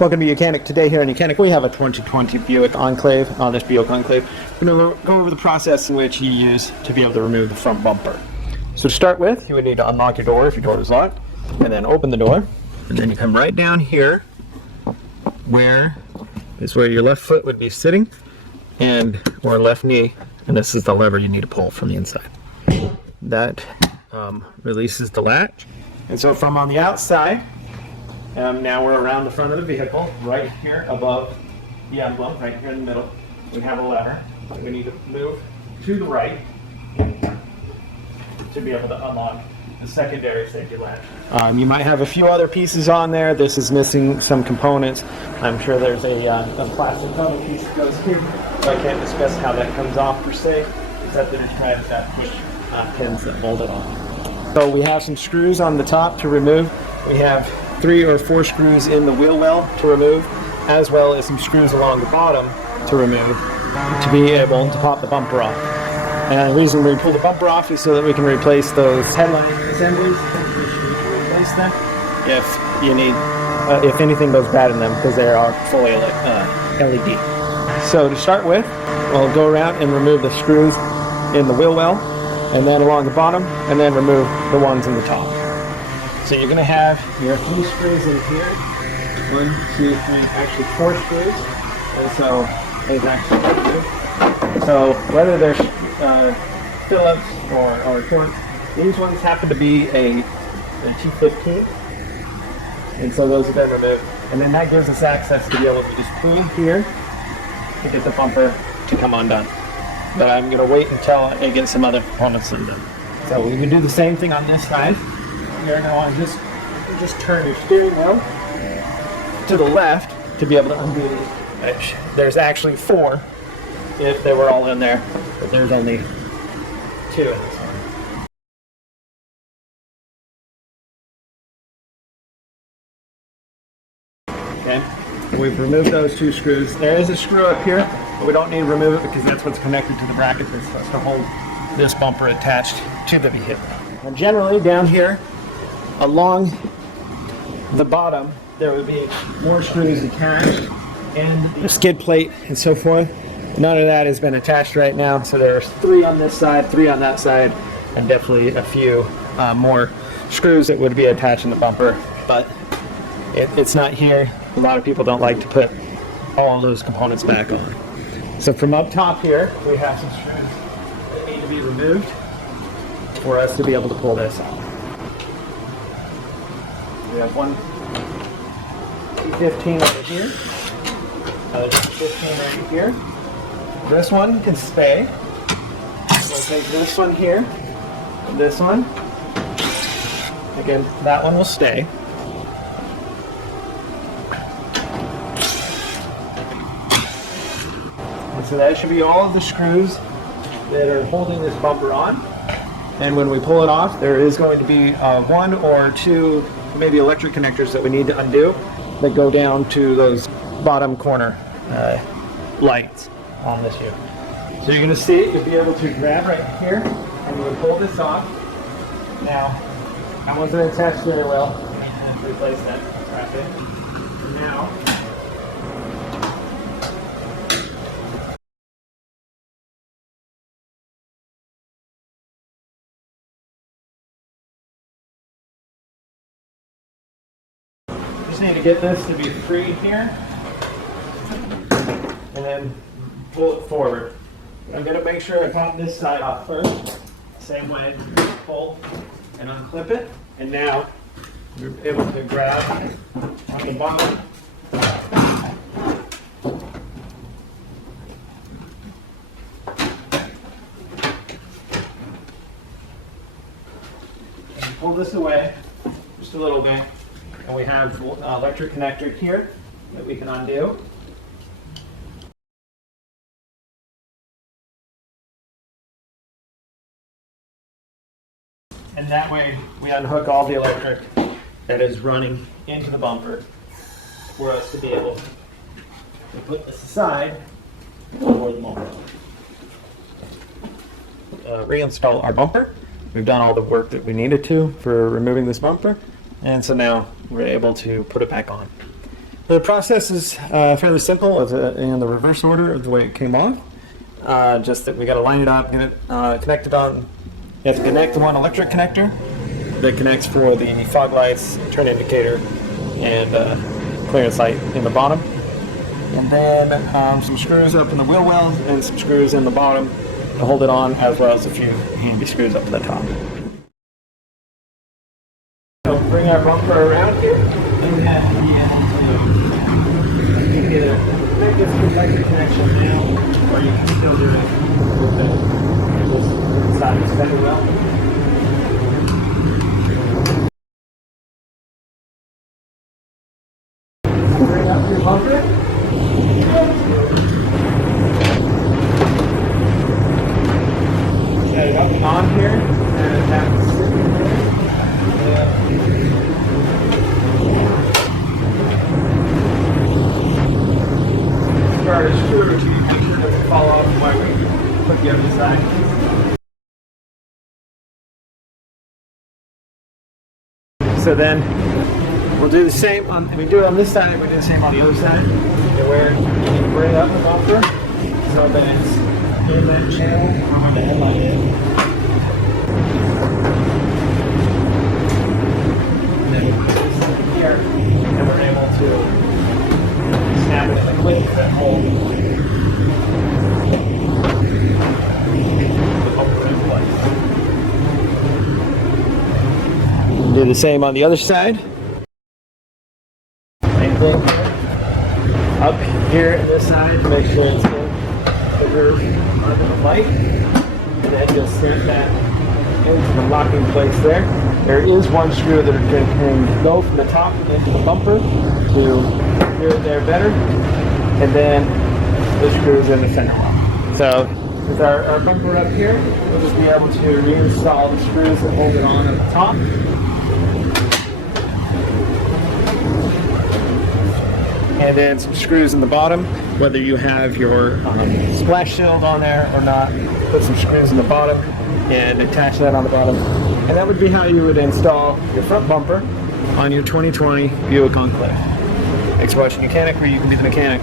Welcome to YOUCANIC. Today here in YOUCANIC we have a 2020 Buick Enclave, this Buick Enclave. We're going to go over the process in which you use to be able to remove the front bumper. So to start with, you would need to unlock your door if your door is locked, and then open the door. And then you come right down here, where your left foot would be sitting, or left knee, and this is the lever you need to pull from the inside. That releases the latch. And so from on the outside, now we're around the front of the vehicle, right here above the emblem, right here in the middle. We have a lever that we need to move to the right to be able to unlock the secondary safety latch. You might have a few other pieces on there. This is missing some components. I'm sure there's a plastic cover piece that goes here. So I can't discuss how that comes off per se, except that it's right that push pins that hold it on. So we have some screws on the top to remove. We have 3 or 4 screws in the wheel well to remove, as well as some screws along the bottom to remove, to be able to pop the bumper off. And the reason we pull the bumper off is so that we can replace those headlight assemblies. We should replace them if you need, if anything goes bad in them, because they are fully LED. So to start with, we'll go around and remove the screws in the wheel well, and then along the bottom, and then remove the ones in the top. So you're going to have your 3 screws in here. 1, 2, 3, actually 4 screws. And so there's actually 2. So whether they're Phillips or Torx, these ones happen to be a T15. And so those have been removed. And then that gives us access to be able to just pull here to get the bumper to come undone. But I'm going to wait until I get some other components undone. So we can do the same thing on this side. You're going to want to just turn your steering wheel to the left to be able to undo these. There's actually 4 if they were all in there, but there's only 2 in this one. Okay, we've removed those 2 screws. There is a screw up here, but we don't need to remove it because that's what's connected to the bracket that's supposed to hold this bumper attached to the vehicle. And generally down here, along the bottom, there would be more screws attached and a skid plate and so forth. None of that has been attached right now, so there's 3 on this side, 3 on that side, and definitely a few more screws that would be attached in the bumper, but it's not here. A lot of people don't like to put all of those components back on. So from up top here, we have some screws that need to be removed for us to be able to pull this out. We have one T15 over here, another T15 right here. This one can stay. We'll take this one here, and this one. Again, that one will stay. And so that should be all of the screws that are holding this bumper on. And when we pull it off, there is going to be 1 or 2 maybe electric connectors that we need to undo that go down to those bottom corner lights on this unit. So you're going to see, you'll be able to grab right here and we'll pull this off. Now, I wasn't attached very well. I need to replace that bracket. Now, just need to get this to be free here and then pull it forward. I'm going to make sure I pop this side off first. Same way, pull and unclip it. And now you're able to grab on the bottom. And pull this away just a little bit. And we have an electric connector here that we can undo. And that way we unhook all the electric that is running into the bumper for us to be able to put this aside for the moment. Reinstall our bumper. We've done all the work that we needed to for removing this bumper, and so now we're able to put it back on. The process is fairly simple. It's in the reverse order of the way it came off. Just that we got to line it up, get it connected on. You have to connect the one electric connector that connects for the fog lights, turn indicator, and clearance light in the bottom. And then some screws up in the wheel wells and some screws in the bottom to hold it on, as well as a few handy screws up at the top. So bring our bumper around here. And we have to be able to either make this electric connection now, or you can still do it with the side extender well. Bring up your bumper. Set it up and on here, and have it sit in there. Start a screw to make sure it doesn't fall off while we put the other side. So then we'll do the same on, we do it on this side, we do the same on the other side. Where you bring up the bumper so that it's in that channel where the headlight is. And then we put this in here, and we're able to snap it in the clip that holds the bumper in place. Do the same on the other side. Same thing here. Up here on this side to make sure it's in the roof under the light, and then just snap that into the locking place there. There is one screw that can go from the top into the bumper to secure it there better, and then the screws in the center one. So with our bumper up here, we'll just be able to reinstall the screws that hold it on at the top. And then some screws in the bottom, whether you have your splash shield on there or not. Put some screws in the bottom and attach that on the bottom. And that would be how you would install your front bumper on your 2020 Buick Enclave. Thanks for watching YOUCANIC, where you can be the mechanic.